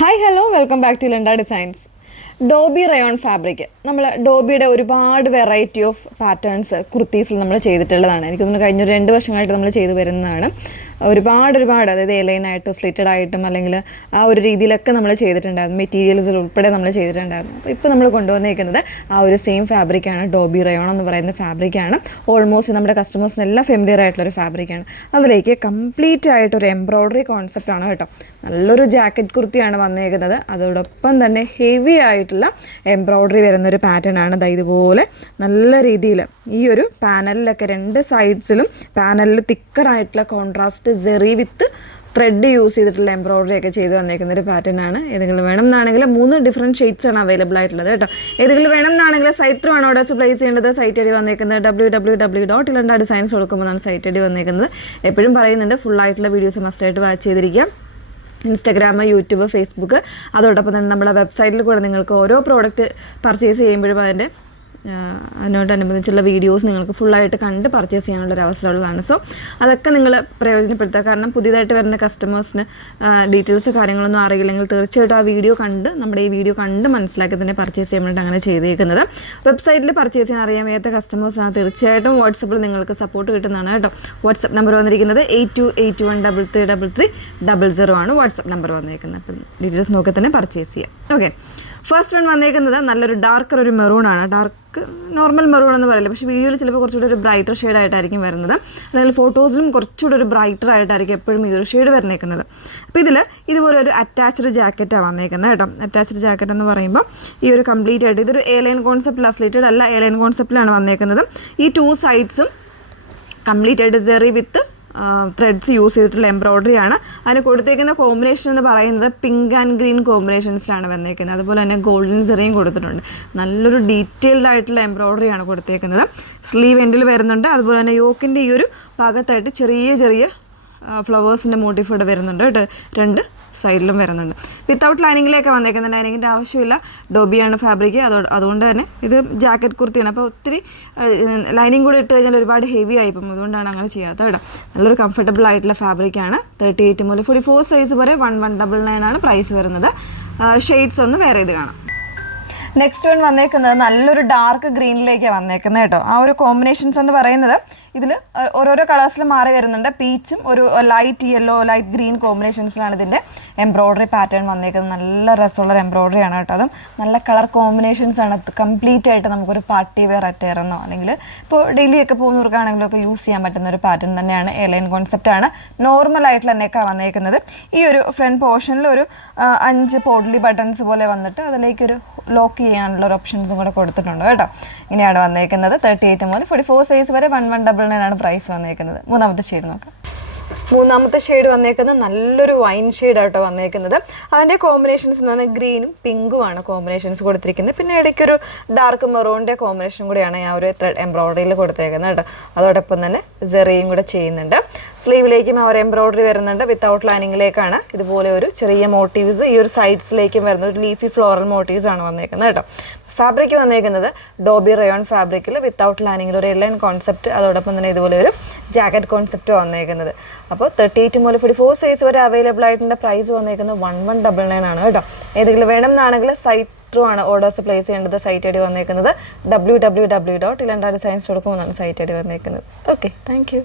Hi hello welcome back to ലണ്ട designs. Dobby rayon fabric, നമ്മൾ ഡോബിയുടെ ഒരുപാട് വെറൈറ്റി ഓഫ് പാറ്റേൺസ് കുർത്തീസിൽ നമ്മൾ ചെയ്തിട്ടുള്ളതാണ്. എനിക്ക് തോന്നുന്നു കഴിഞ്ഞൊരു 2 വർഷങ്ങളായിട്ട് നമ്മൾ ചെയ്തു വരുന്നതാണ്. ഒരുപാട് അതായത് എലൈനായിട്ടും സ്ലിറ്റഡ് ആയിട്ടും അല്ലെങ്കിൽ ആ ഒരു രീതിയിലൊക്കെ നമ്മൾ ചെയ്തിട്ടുണ്ടായിരുന്നു. മെറ്റീരിയൽസിൽ ഉൾപ്പെടെ നമ്മൾ ചെയ്തിട്ടുണ്ടായിരുന്നു. അപ്പോൾ ഇപ്പോൾ നമ്മൾ കൊണ്ടുവന്നിരിക്കുന്നത് ആ ഒരു സെയിം ഫാബ്രിക്കാണ്. ഡോബി റയോൺ എന്ന് പറയുന്ന ഫാബ്രിക്കാണ്. ഓൾമോസ്റ്റ് നമ്മുടെ കസ്റ്റമേഴ്സിനെല്ലാം ഫെമിലിയർ ആയിട്ടുള്ളൊരു ഫാബ്രിക്കാണ്. അതിലേക്ക് കംപ്ലീറ്റ് ആയിട്ടൊരു എംബ്രോയ്ഡറി കോൺസെപ്റ്റാണ് കേട്ടോ. നല്ലൊരു ജാക്കറ്റ് കുർത്തിയാണ് വന്നേക്കുന്നത്. അതോടൊപ്പം തന്നെ ഹെവി ആയിട്ടുള്ള എംബ്രോയ്ഡറി വരുന്നൊരു പാറ്റേൺ ആണ്. ഇതുപോലെ നല്ല രീതിയിൽ ഈ ഒരു പാനലിലൊക്കെ 2 സൈഡ്സിലും പാനലിൽ തിക്കറായിട്ടുള്ള contrast zari with thread use ചെയ്തിട്ടുള്ള എംബ്രോയ്ഡറി ഒക്കെ ചെയ്ത് വന്നേക്കുന്ന ഒരു പാറ്റേൺ ആണ്. ഏതെങ്കിലും വേണം എന്നാണെങ്കിൽ 3 ഡിഫറെൻറ്റ് ഷെയ്ഡ്സ് ആണ് അവൈലബിൾ ആയിട്ടുള്ളത് കേട്ടോ. ഏതെങ്കിലും വേണം എന്നാണെങ്കിൽ സൈറ്റ് ത്രൂ ആണ് ഓർഡേഴ്സ് പ്ലേസ് ചെയ്യേണ്ടത്. സൈറ്റ് ഐ ഡി വന്നേക്കുന്നത് www.ilanda.designs കൊടുക്കുമ്പോഴാണ് സൈറ്റ് ഐ ഡി വന്നേക്കുന്നത്. എപ്പോഴും പറയുന്നുണ്ട്, ഫുൾ ആയിട്ടുള്ള വീഡിയോസ് മസ്റ്റായിട്ട് വാച്ച് ചെയ്തിരിക്കുക. ഇൻസ്റ്റാഗ്രാം, യൂട്യൂബ്, ഫേസ്ബുക്ക്, അതോടൊപ്പം തന്നെ നമ്മുടെ വെബ്സൈറ്റിൽ കൂടെ നിങ്ങൾക്ക് ഓരോ പ്രോഡക്റ്റ് പർച്ചേസ് ചെയ്യുമ്പോഴും അതിനോടനുബന്ധിച്ചുള്ള വീഡിയോസ് നിങ്ങൾക്ക് ഫുള്ളായിട്ട് കണ്ട് പർച്ചേസ് ചെയ്യാനുള്ളൊരു അവസരമുള്ളതാണ്. സോ അതൊക്കെ നിങ്ങൾ പ്രയോജനപ്പെടുത്തുക. കാരണം പുതിയതായിട്ട് വരുന്ന കസ്റ്റമേഴ്സിന് ഡീറ്റെയിൽസ് കാര്യങ്ങളൊന്നും അറിയില്ലെങ്കിൽ തീർച്ചയായിട്ടും ആ വീഡിയോ കണ്ട് നമ്മുടെ ഈ വീഡിയോ കണ്ട് മനസ്സിലാക്കി തന്നെ പർച്ചേസ് ചെയ്യാൻ വേണ്ടിയിട്ട് അങ്ങനെ ചെയ്തേക്കുന്നത്. വെബ്സൈറ്റിൽ പർച്ചേസ് ചെയ്യാൻ അറിയാൻ വയ്യാത്ത കസ്റ്റമേഴ്സാണ് തീർച്ചയായിട്ടും വാട്സപ്പിൽ നിങ്ങൾക്ക് സപ്പോർട്ട് കിട്ടുന്നതാണ് കേട്ടോ. വാട്സപ്പ് നമ്പർ വന്നിരിക്കുന്നത് 8281333300 ആണ് വാട്സപ്പ് നമ്പർ വന്നിരിക്കുന്നത്. അപ്പം ഡീറ്റെയിൽസ് നോക്കി തന്നെ പർച്ചേസ് ചെയ്യാം. ഓക്കെ, ഫസ്റ്റ് വൺ വന്നേക്കുന്നത് നല്ലൊരു ഡാർക്കർ ഒരു മെറൂണാണ്. ഡാർക്ക് നോർമൽ മെറൂൺ എന്ന് പറയില്ല, പക്ഷേ വീഡിയോയിൽ ചിലപ്പോൾ കുറച്ചുകൂടി ഒരു ബ്രൈറ്റർ ഷെയ്ഡായിട്ടായിരിക്കും വരുന്നത്. അല്ലെങ്കിൽ ഫോട്ടോസിലും കുറച്ചുകൂടി ഒരു ബ്രൈറ്റർ ആയിട്ടായിരിക്കും എപ്പോഴും ഈ ഒരു ഷെയ്ഡ് വരുന്നേക്കുന്നത്. അപ്പോൾ ഇതുപോലെ ഒരു അറ്റാച്ച്ഡ് ജാക്കറ്റാണ് വന്നേക്കുന്നത് കേട്ടോ. അറ്റാച്ച്ഡ് ജാക്കറ്റ് എന്ന് പറയുമ്പോൾ ഈ ഒരു കംപ്ലീറ്റ് ആയിട്ട് ഇതൊരു എയർലൈൻ കോൺസെപ്റ്റിലാണ്, സ്ലിറ്റഡ് അല്ല, എയർലൈൻ കോൺസെപ്റ്റിലാണ് വന്നേക്കുന്നത്. ഈ 2 സൈഡ്സും കംപ്ലീറ്റ് ആയിട്ട് ജെറി വിത്ത് ത്രെഡ്സ് യൂസ് ചെയ്തിട്ടുള്ള എംബ്രോയ്ഡറി ആണ്. അതിന് കൊടുത്തേക്കുന്ന കോമ്പിനേഷൻ എന്ന് പറയുന്നത് പിങ്ക് ആൻഡ് ഗ്രീൻ കോമ്പിനേഷൻസിലാണ് വന്നേക്കുന്നത്. അതുപോലെ തന്നെ ഗോൾഡൻ സെറിയും കൊടുത്തിട്ടുണ്ട്. നല്ലൊരു ഡീറ്റെയിൽഡ് ആയിട്ടുള്ള എംബ്രോയ്ഡറി ആണ് കൊടുത്തേക്കുന്നത്. സ്ലീവ് എൻഡിൽ വരുന്നുണ്ട്. അതുപോലെ തന്നെ യോക്കിൻ്റെ ഈ ഒരു ഭാഗത്തായിട്ട് ചെറിയ ഫ്ലവേഴ്സിൻ്റെ മോട്ടീഫ് ഇവിടെ വരുന്നുണ്ട് കേട്ടോ. 2 സൈഡിലും വരുന്നുണ്ട്. വിത്തൗട്ട് ലൈനിങ്ങിലേക്ക് വന്നേക്കുന്നത്. ലൈനിങ്ങിൻ്റെ ആവശ്യമില്ല, ഡോബിയാണ് ഫാബ്രിക്. അതുകൊണ്ട് തന്നെ ഇത് ജാക്കറ്റ് കുർത്തിയാണ്. അപ്പോൾ ഒത്തിരി ലൈനിങ് കൂടെ ഇട്ട് കഴിഞ്ഞാൽ ഒരുപാട് ഹെവി ആയിപ്പം, അതുകൊണ്ടാണ് അങ്ങനെ ചെയ്യാത്തത് കേട്ടോ. നല്ലൊരു കംഫർട്ടബിൾ ആയിട്ടുള്ള ഫാബ്രിക്കാണ്. 38 മുതൽ 44 സൈസ് വരെ 1199 ആണ് പ്രൈസ് വരുന്നത്. ഷെയ്ഡ്സ് ഒന്ന് വേറെ ഇത് കാണാം. നെക്സ്റ്റ് വൺ വന്നേക്കുന്നത് നല്ലൊരു ഡാർക്ക് ഗ്രീനിലേക്കാണ് വന്നേക്കുന്നത് കേട്ടോ. ആ ഒരു കോമ്പിനേഷൻസ് എന്ന് പറയുന്നത് ഇതിൽ ഓരോരോ കളേഴ്സിൽ മാറി വരുന്നുണ്ട്. പീച്ചും ഒരു ലൈറ്റ് യെല്ലോ, ലൈറ്റ് ഗ്രീൻ കോമ്പിനേഷൻസിലാണ് ഇതിൻ്റെ എംബ്രോയ്ഡറി പാറ്റേൺ വന്നേക്കുന്നത്. നല്ല രസമുള്ള എംബ്രോയ്ഡറി ആണ് കേട്ടോ. അതും നല്ല കളർ കോമ്പിനേഷൻസ് ആണ്. കംപ്ലീറ്റ് ആയിട്ട് നമുക്കൊരു പാർട്ടി വെയർ അറ്റയറെന്നോ അല്ലെങ്കിൽ ഇപ്പോൾ ഡെയിലി ഒക്കെ പോകുന്നവർക്കാണെങ്കിലും ഒക്കെ യൂസ് ചെയ്യാൻ പറ്റുന്ന ഒരു പാറ്റേൺ തന്നെയാണ്. എയർലൈൻ കോൺസെപ്റ്റാണ്. നോർമൽ ആയിട്ടുള്ള നെക്കാണ് വന്നേക്കുന്നത്. ഈ ഒരു ഫ്രണ്ട് പോർഷനിൽ ഒരു 5 പോഡ്ലി ബട്ടൺസ് പോലെ വന്നിട്ട് അതിലേക്കൊരു ലോക്ക് ചെയ്യാനുള്ള ഒരു ഓപ്ഷൻസും കൂടെ കൊടുത്തിട്ടുണ്ട് കേട്ടോ. ഇങ്ങനെയാണ് വന്നേക്കുന്നത്. 38 മുതൽ 44 സൈസ് വരെ 1199 ആണ് പ്രൈസ് വന്നേക്കുന്നത്. മൂന്നാമത്തെ ഷെയ്ഡ് നോക്കാം. മൂന്നാമത്തെ ഷെയ്ഡ് വന്നേക്കുന്നത് നല്ലൊരു വൈൻ ഷെയ്ഡായിട്ടോ വന്നേക്കുന്നത്. അതിൻ്റെ കോമ്പിനേഷൻസ് എന്ന് പറഞ്ഞാൽ ഗ്രീനും പിങ്കുമാണ് കോമ്പിനേഷൻസ് കൊടുത്തിരിക്കുന്നത്. പിന്നെ ഇടയ്ക്കൊരു ഡാർക്ക് മെറൂണിൻ്റെ കോമ്പിനേഷൻ കൂടിയാണ് ആ ഒരു ത്രെഡ് എംബ്രോയ്ഡറിയിൽ കൊടുത്തേക്കുന്നത് കേട്ടോ. അതോടൊപ്പം തന്നെ ജെറിയും കൂടെ ചെയ്യുന്നുണ്ട്. സ്ലീവിലേക്കും ആ ഒരു എംബ്രോയ്ഡറി വരുന്നുണ്ട്. വിത്തൗട്ട് ലൈനിങ്ങിലേക്കാണ് ഇതുപോലെ ഒരു ചെറിയ മോട്ടീവ്സ് ഈ ഒരു സൈഡ്സിലേക്കും വരുന്ന ഒരു ലീഫി ഫ്ലോറൽ മോട്ടീവ്സ് ആണ് വന്നേക്കുന്നത് കേട്ടോ. ഫാബ്രിക് വന്നേക്കുന്നത് ഡോബി റയോൺ ഫാബ്രിക്കിൽ വിത്തൗട്ട് ലൈനിങ്ങിൽ ഒരു എയർലൈൻ കോൺസെപ്റ്റ്, അതോടൊപ്പം തന്നെ ഇതുപോലെ ഒരു ജാക്കറ്റ് കോൺസെപ്റ്റ് വന്നേക്കുന്നത്. അപ്പോൾ 38 മുതൽ 44 സൈസ് വരെ അവൈലബിൾ ആയിട്ടുണ്ട്. പ്രൈസ് വന്നേക്കുന്നത് 1199 ആണ് കേട്ടോ. ഏതെങ്കിലും വേണം എന്നാണെങ്കിൽ സൈറ്റ് ത്രൂ ആണ് ഓർഡേഴ്സ് പ്ലേസ് ചെയ്യേണ്ടത്. സൈറ്റ് ഐ ഡി വന്നേക്കുന്നത് www.ilanda.designs.com എന്നാണ് സൈറ്റ് ഐ ഡി വന്നേക്കുന്നത്. Okay, thank you.